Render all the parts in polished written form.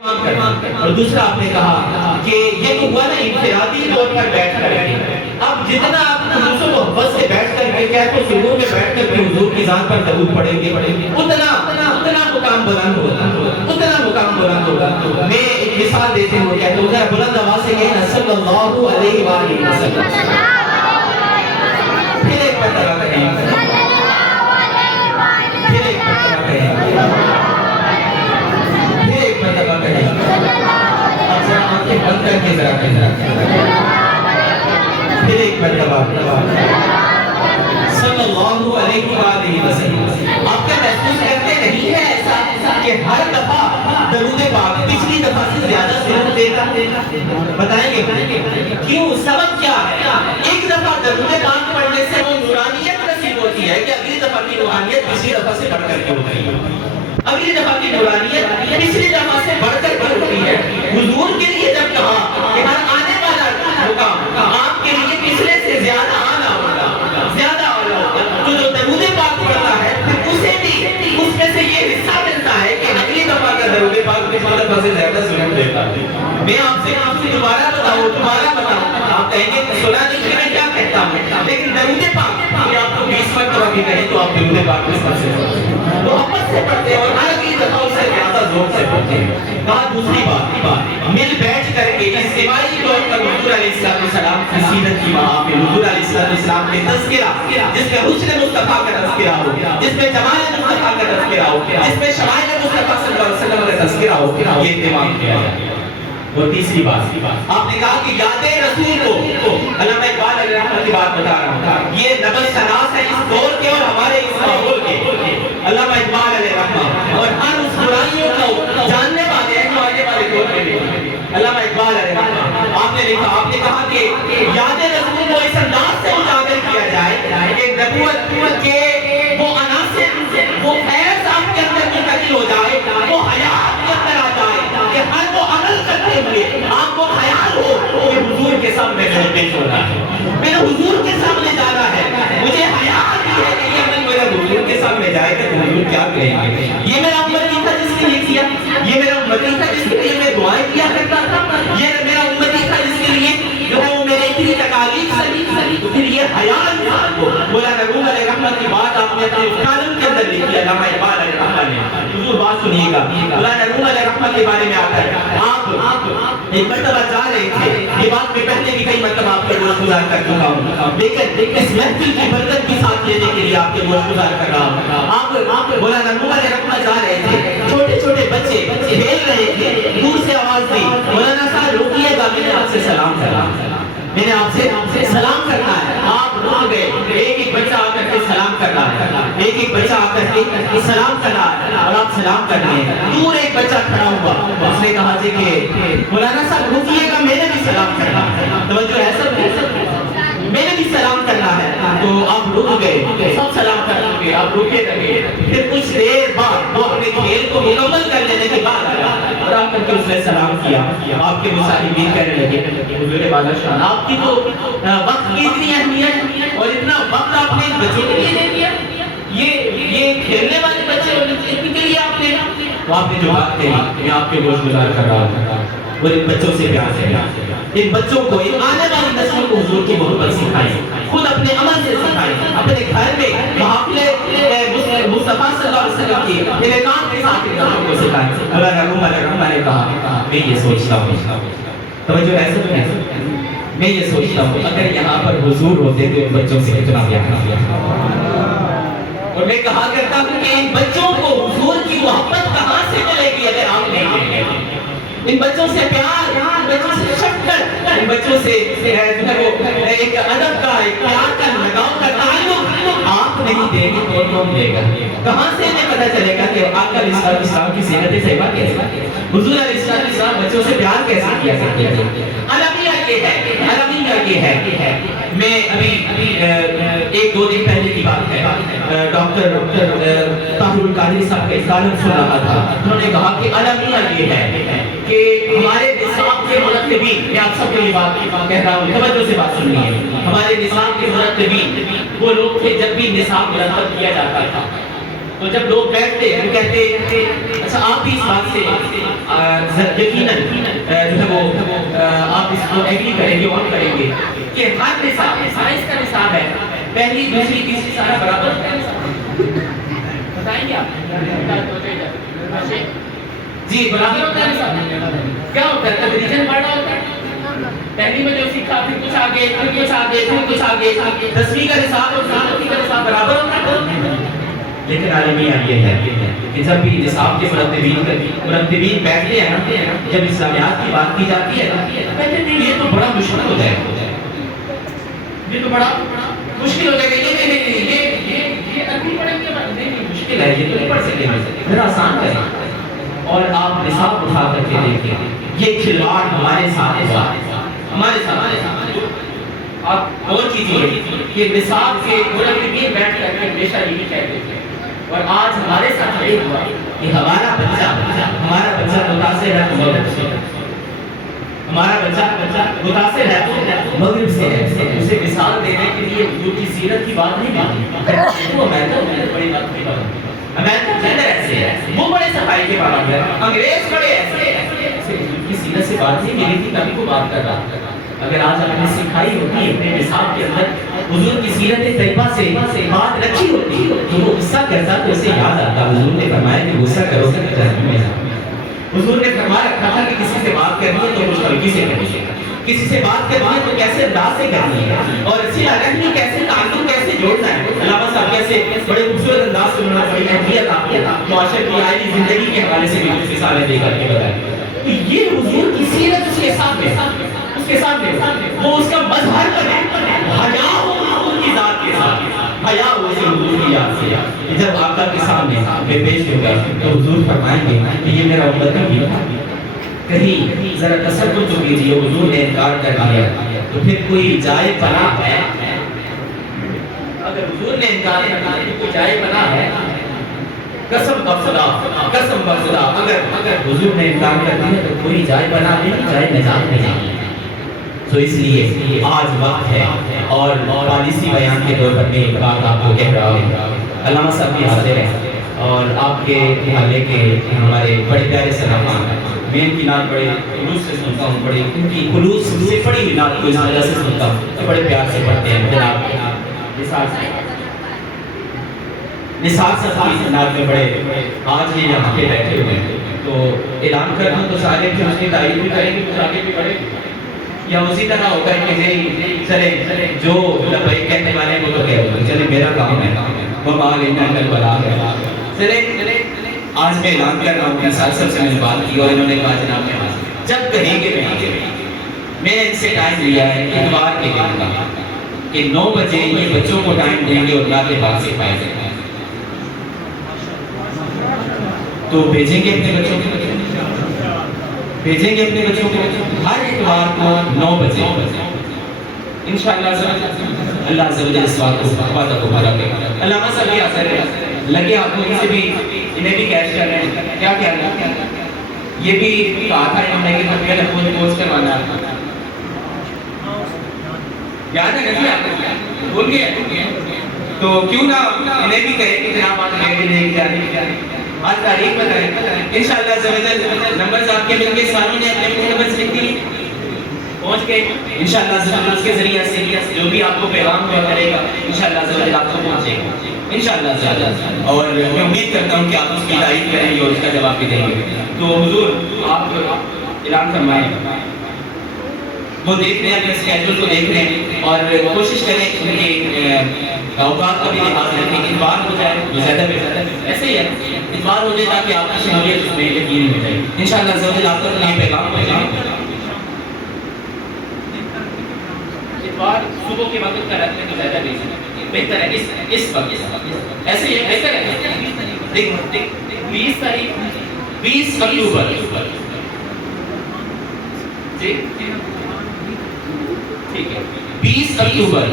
اور دوسرا آپ نے کہا کہ یہ تو ہوا نا انفرادی طور پر بیٹھ کر کے، اب جتنا آپ دوسروں کو بس سے بیٹھ کر کے کہہ تو سرور میں بیٹھ کر کے حضور کی ذات پر درود پڑھیں گے اتنا مقام بلند ہوگا. میں ایک مثال دیتے ہوئے کہتا ہوں، ذرا بلند آواز سے کہنا صلی اللہ علیہ وآلہ وسلم. پھر ایک مرتبہ کہیں، پھر ایک مرتبہ کہیں، پھر ایک مرتبہ کہیں. اب ذرا آنکھیں بند کر کے ذرا کہیں، پھر ایک مرتبہ صلی اللہ علیہ وآلہ وسلم. آپ کیا محسوس کرتے نہیں ہے ایسا کہ ہر دفعہ درود پاک پچھلی دفعہ سے زیادہ ضرورت دیتا ہے؟ بتائیں گے کیوں؟ سبب کیا ہے؟ ایک دفعہ درود پاک پڑھنے سے وہ نورانیت نصیب ہوتی ہے کہ اگلی دفعہ کی نورانیت پچھلی دفعہ سے بڑھ کر کے ہوتی ہے. اگلی دفعہ کی نورانیت پچھلی دفعہ سے بڑھ کر کے ہوتی ہے. حضور کے لیے جب کہا کہ ہر آنے والا مقام آپ کے لیے پچھلے سے زیادہ آنا ہوگا، زیادہ آنا ہوگا، تو جو درود پاک پڑھتا ہے پھر اسے بھی اس میں سے یہ حصہ ملتا ہے کہ اگلی دفعہ کا درود پاک پچھلی دفعہ سے زیادہ ضرورت دیتا ہے. میں آپ سے دوبارہ بتاؤں، آپ کہیں گے سنا نہیں کہ میں کیا کہتا ہوں، لیکن درود پاک یہ آپ کو 20 مرتبہ بھی کہیں تو آپ درود پاک کس طرح سے پڑھتے ہیں؟ تو محبت سے پڑھتے ہیں اور ہر اگلی دفعہ اسے زیادہ زور سے پڑھتے ہیں. کہا دوسری بات، مل بیٹھ کر کے اجتماعی طور پر حضور علیہ السلام کی سیرت کی محافل، حضور علیہ السلام کے تذکرہ جس میں حسن مصطفیٰ کا تذکرہ ہو، جس میں جمال مصطفیٰ کا تذکرہ ہو، جس میں شمائل مصطفیٰ صلی اللہ علیہ وسلم کا تذکرہ ہو، یہ اہتمام کیا ہے. اور تیسری بات آپ نے کہا کہ یاد رسول کو، علامہ اقبال علیہ رحمۃ کی بات بتا رہا ہوں، یہ نبض شناس ہے اس دور کے اور ہمارے اس ماحول کے. علامہ اقبال علیہ رحمۃ اور ہر اس برائیوں کو جاننے والے ہیں جو آنے والے دور کے لیے. علامہ اقبال علیہ رحمۃ آپ نے لکھا، آپ نے کہا کہ یاد رسول کو اس انداز سے اجاگر کیا جائے کہ نبوت کے وہ عناصر، وہ فیض آپ کے اندر منتقل ہو جائے، وہ حیات کے اندر آ جائے کہ ہر وہ عمل کرتے ہوئے آپ کو خیال ہو کہ حضور کے سامنے میں پیش ہو رہا ہے، میں نے حضور کے سامنے جانا ہے، مجھے حیات بھی ہے کہ یہ عمل میرا حضور کے سامنے جائے گا تو حضور کیا کہیں گے. یہ میرا امتی تھا جس نے یہ کیا، یہ میرا امتی تھا جس کے لیے میں دعائیں کیا کرتا تھا، یہ میرا امتی تھا جس کے لیے جو ہے وہ میرے اتنی تکالیف سلی. تو پھر یہ حیات مولانا روم علیہ رحمت کی بات آپ نے اپنے کالم کے اندر لکھی ہے. علامہ اقبال علیہ رحمت نے حضور بات سنیے گا. مولانا روم علیہ رحمت کے بارے میں آتا ہے، آپ ایک مرتبہ جا رہے تھے، یہ بات میں پہلے بھی کئی مرتبہ آپ کے گوشت گزار کر چکا ہوں، لیکن اس محفل کی برکت بھی ساتھ لینے کے لیے آپ کے گوشت گزار کر رہا ہوں. آپ مولانا روم علیہ رحمت جا رہے تھے، چھوٹے چھوٹے بچے کھیل رہے تھے، دور سے آواز دی، مولانا صاحب روکیے گا، میں نے آپ سے سلام کرنا ہے، میں نے آپ سے سلام کرنا ہے. آپ رک گئے، ایک ایک بچہ آ کر کے سلام کرنا ہے، ایک ایک بچہ آ کر کے سلام کرنا ہے اور آپ سلام کرنے ہیں. دور ایک بچہ کھڑا ہوا، اس نے کہا جی کہ مولانا صاحب رکیے گا، میں نے بھی سلام کرنا ہے. توجہ ہے سب، میں نے بھی سلام کرنا ہے. تو آپ رک گئے، سب سلام کر لیں، آپ رکے رہے. پھر کچھ دیر بعد وہ اپنے کھیل کو مکمل کر لینے کے بعد اور آ کر کے اس نے سلام کیا. آپ کے مصاحبین کہنے لگے حضور بالا شان آپ کی تو وقت کی اتنی اہمیت اور اتنا وقت آپ نے بچوں کے لیے دے دیا، یہ کھیلنے والے بچے ان کے لیے آپ نے. تو آپ نے جو بات کہی میں آپ کے گوشت گزار کر رہا ہوں اور ان بچوں سے پیار ہے، ان بچوں کو، ان آنے والی نسلوں کو حضور کی محبت سکھائیں، خود اپنے عمل سے سکھائیں، اپنے گھر میں محافل مصطفیٰ صلی اللہ علیہ وسلم کی انعقاد کے ساتھ ان بچوں کو سکھائیں. مولانا روم علیہ رحمۃ نے کہا میں یہ سوچتا ہوں، توجہ ایسا تو نہیں، میں یہ سوچتا ہوں اگر یہاں پر حضور ہوتے تو ان بچوں سے کتنا پیار. اور میں کہا کرتا ہوں کہ ان بچوں کو حضور کی محبت کہاں سے ملے گی اگر آپ نہیں دیں گے. ان بچوں سے پیار، ان بچوں سے شفقت، ان بچوں سے ایک ادب کا، ایک پیار کا، لگاؤ کا تعلق آپ نہیں دیں گے تو کون دے گا. کہاں سے ہمیں پتہ چلے گا کہ آقا علیہ السلام کی سیرت طیبہ کیسے، حضور علیہ السلام بچوں سے پیار کیسے کیا کرتے ہیں. المیہ یہ ہے، المیہ یہ ہے. میں ابھی ایک دو دن پہلے کی بات ہے، ڈاکٹر طاہر القادری صاحب کا کالم سن رہا تھا. انہوں نے کہا کہ المیہ یہ ہے کہ ہمارے نصاب کے مرتبین، میں آپ سب کے لیے بات کہہ رہا ہوں، توجہ سے بات سننی ہے. ہمارے نصاب کے مرتبین وہ لوگ تھے جب بھی نصاب مرتب کیا جاتا تھا تو جب لوگ بیٹھتے ہیں وہ کہتے ہیں اچھا آپ بھی اس بات سے یقیناً جو ہے وہ آپ اس کو ایگری کریں گے اور کریں گے کہ ہر نصاب سائنس کا نصاب ہے پہلی دوسری تیسری سارا برابر ہوتا ہے. بتائیں گے آپ جی برابر ہوتا ہے نصاب کیا ہوتا ہے تدریجاً بڑھنا ہوتا ہے پہلی میں جو سیکھا پھر کچھ آگے پھر کچھ آگے پھر کچھ آگے 10ویں کا نصاب اور 12ویں کا نصاب برابر ہوتا ہے. لیکن عالمیہ یہ ہے کہ جب بھی نصاب کے مرتبین بیٹھتے ہیں جب اسلامیات کی بات کی جاتی ہے کہتے ہیں یہ تو بڑا مشکل ہو جائے گا یہ تو بڑا مشکل ہو جائے گا یہ عربی پڑھیں گے نہیں مشکل ہے یہ تو پڑھ سکیں ذرا آسان کریں اور آپ نصاب اٹھا کر کے دیکھیں یہ کھلواڑ ہمارے ساتھ ہمارے ساتھ آپ اور کیجیے کہ نصاب کے مرتبین بیٹھ کر کے ہمیشہ یہی کہتے ہیں اور آج ہمارے ساتھ یہ ہوا کہ ہمارا بچہ متاثر ہے ہمارا بچہ متاثر ہے تو مغرب سے ہے اسے مثال دینے کے لیے حضور کی سیرت کی بات نہیں مانی وہ بڑی بات نہیں امریکہ کے اندر ایسے ہے وہ بڑے صفائی کے پابند ہیں انگریز بڑے ایسے حضور کی سیرت سے بات نہیں میری تھی کبھی کو بات کر رہا اگر آج ہم نے سکھائی ہوتی ہے اپنے نصاب کے اندر حضور کی سیرت طیبہ سے بات رکھی ہوتی تو وہ غصہ کرتا تو اسے یاد آتا حضور نے فرمایا کہ غصہ کرو گے تو جہنم میں جاؤ حضور نے فرما رکھا تھا کہ کسی سے بات کرنی ہے تو خوشخلقی سے کرنی ہے کسی سے بات کرنی ہے تو کیسے انداز سے کرنی ہے اور اسی رحمی کیسے تعلق کیسے جوڑنا ہے علامہ صاحب کیسے بڑے خوبصورت انداز سے انہوں نے بڑی اہمیت معاشرے کی آئلی زندگی کے حوالے سے بھی کچھ مثالیں دے کر کے بتائی کہ یہ حضور کی سیرت اس کے سامنے وہ اس کا مظہر ہے حیا ہو حضور کی ذات کے ساتھ حیا ہو اسے حضور کی یاد سے کہ جب آقا کے سامنے بے پیش ہوگا تو حضور فرمائیں گے کہ یہ میرا امت بھی کہیں ذرا تصور تو کیجیے حضور نے انکار کر دیا تو پھر کوئی جائے پناہ ہے اگر حضور نے انکار کر دیا تو کوئی جائے پناہ ہے قسم بخدا اگر حضور نے انکار کر دیا تو کوئی جائے پناہ نہیں جائے نجات نہیں تو اس لیے آج وقت ہے اور پالیسی بیان کے طور پر میں ایک بات آپ کو کہہ رہا ہوں علامہ صاحب بھی حاضر ہیں اور آپ کے محلے کے ہمارے بڑے پیارے سلامان میں ان کی نعت بڑے خلوص سے سنتا ہوں بڑے ان کی خلوص سے پڑھی ہوئی نعت کو اس وجہ سے سنتا ہوں بڑے پیار سے پڑھتے ہیں جناب نثار صاحب کی نعت میں بڑے آج یہ یہاں پہ بیٹھے ہوئے ہیں تو اعلان کر دوں تو سارے پھر اس کی تعریف بھی کریں گے کچھ آگے بھی بڑھے یا اسی طرح ہو کر کہ نہیں چلے جو لبیک کہنے والے ہیں وہ تو کہہ دو چلے میرا کام ہے وہ مال انہوں نے بلا ہے چلے آج میں اعلان کر رہا ہوں کہ سالسل سے میں نے بات کی اور انہوں نے کہا جناب میں حاضر جب کہیں گے میں نے ان سے ٹائم لیا ہے اتوار کے دن کا کہ 9 بجے یہ بچوں کو ٹائم دیں گے اور اللہ کے بعد سے پائے جائیں تو بھیجیں گے اپنے بچوں کو بھیجیں گے اپنے بچوں کو ہر اتوار کو 9 بجے انشاءاللہ اللہ عز و جل اس بات کو وعدہ کو پورا کرے گا. علامہ صاحب بھی اثر ہے لگے ہاتھوں سے بھی انہیں بھی کیش کر رہے ہیں. کیا کیا یہ بھی کہا تھا انہوں نے کہ ہمیں اپنے پوسٹ کروانا ہے. یاد ہے نہیں آپ بول گئے تو کیوں نہ انہیں بھی کہیں کہ جناب آج میرے لے کے جانے آج تاریخ بتائیں انشاءاللہ عز و جل نمبرز آپ کے مل کے ساروں نے اپنے نمبرز لکھ دی پہنچ کے انشاءاللہ عز و جل اس کے ذریعے سے جو بھی آپ کو پیغام ہوا کرے گا انشاءاللہ عز و جل آپ کو پہنچے گا انشاءاللہ عز و جل. اور میں امید کرتا ہوں کہ آپ اس کی تعریف کریں گے اور اس کا جواب بھی دیں گے. تو حضور آپ اعلان فرمائیں وہ دیکھ رہے ہیں اپنے اسکیجول کو دیکھ رہے ہیں اور کوشش کریں کہ اوقات کا بھی لحاظ رکھیں. اتوار ہو جائے تو زیادہ بہتر ایسے ہی ہے اتوار ہو جائے تاکہ آپ کی شمولیت اس میں یقین ہو جائے. انشاءاللہ عز و جل آپ کا یہ پیغام ہو جائے. اتوار صبح کے وقت کا رکھنے تو زیادہ بہتر ہے اس وقت ایسے ہی بہتر ہے. 20 تاریخ 20 اکتوبر جی ٹھیک ہے 20 اکتوبر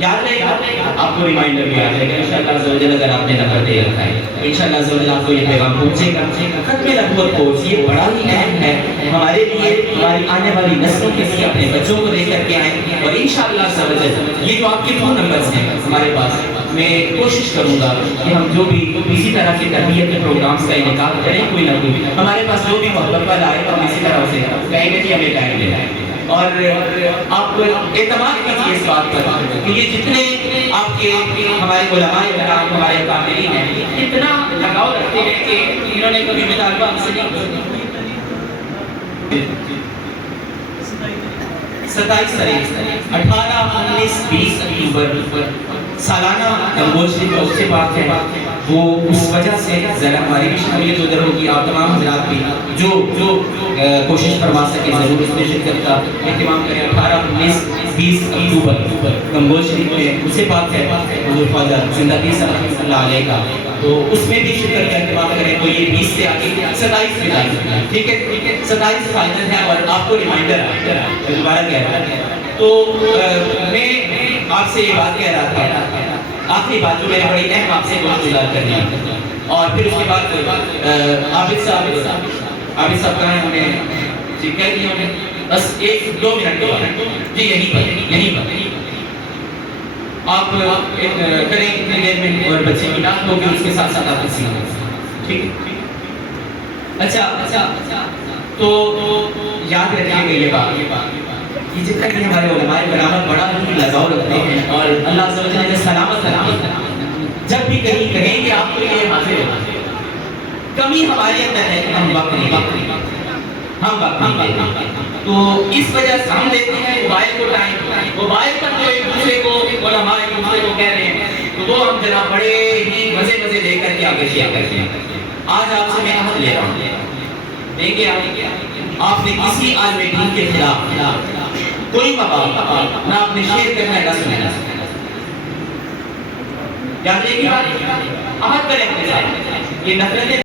یاد رہے گا آپ کو ریمائنڈر بھی آ جائے گا انشاءاللہ عز و جل. اگر آپ نے نمبر دے رکھا ہے تو انشاءاللہ عز و جل آپ کو یہ پیغام پہنچے گا. ختم نبوت کورس یہ بڑا ہی اہم ہے ہمارے لیے ہماری آنے والی نسلوں کے لیے اپنے بچوں کو لے کر کے آئیں اور انشاءاللہ عز و جل یہ جو آپ کے 2 نمبرز ہیں ہمارے پاس میں کوشش کروں گا کہ ہم جو بھی اسی طرح کے تربیت کے پروگرامز کا انعقاد کریں، کوئی نہ کوئی ہمارے پاس جو بھی محبت والا آئے گا ہم اسی طرح سے کہیں گے کہ ہمیں ٹائم دینا ہے. اور آپ اعتماد کیجیے اس بات پر کہ یہ جتنے آپ کے ہمارے علماء کرام ہمارے قابلین ہیں اتنا لگاؤ رکھتے ہیں کہ انہوں نے کبھی مطالبہ ہم سے نہیں. 27 تاریخ 18 19 20 اکتوبر سالانہ گنگول شریف کا اس سے بات ہے وہ اس وجہ سے ذرا ہماری بھی شاملیت ادھر ہوگی. آپ تمام حضرات بھی جو کوشش فرما سکے ضرور اس میں شرکت کا اہتمام کریں. 18 19 20 اکتوبر گنگول شریف میں اس سے بات ہے حضور خواجہ زندہ پیر صاحب اللہ علیہ کا، تو اس میں بھی شرکت کا اہتمام کریں. تو یہ 20 سے آگے 27 میں جائیں. ٹھیک ہے 27 فائنل ہے اور آپ کو ریمائنڈر دوبارہ کہہ رہا ہے. تو میں آپ سے یہ بات کہہ رہا تھا، آخری بات جو میں نے بڑی اہم آپ سے گزار کرنی ہے. اور پھر اس کے بعد عابد صاحب کہاں ہیں؟ ہمیں جی کہہ دیا ہمیں بس 1-2 منٹ جی یہیں پر آپ کریں انگیجمنٹ اور بچے کی ڈانٹ ہوگی اس کے ساتھ آپ کسی ٹھیک ہے. اچھا تو یاد رکھیے گا یہ بات کہ جتنا کہ ہمارے علماء کرام بڑا ہی لگاؤ رکھتے ہیں اور اللہ عز و جل نے سلامت رکھے. جب بھی کہیں کہیں کہ آپ کو یہ حاضر ہو کمی ہمارے اندر ہے کہ ہم وقت نہیں دیتے. تو اس وجہ سے ہم دیتے ہیں موبائل کو ٹائم، موبائل پر جو ایک دوسرے کو علماء ایک دوسرے کو کہہ رہے ہیں تو وہ ہم جناب بڑے ہی مزے لے کر کے آگے شیئر کرتے ہیں. آج آپ سے میں عہد لے رہا ہوں، دیکھیں آپ نے کسی عالم دین کے خلاف کوئی مقام نہ آپ نے شیئر کرنا ہے نہ سننا. یاد رکھیے عہد کریں اپنے ساتھ یہ نفرتیں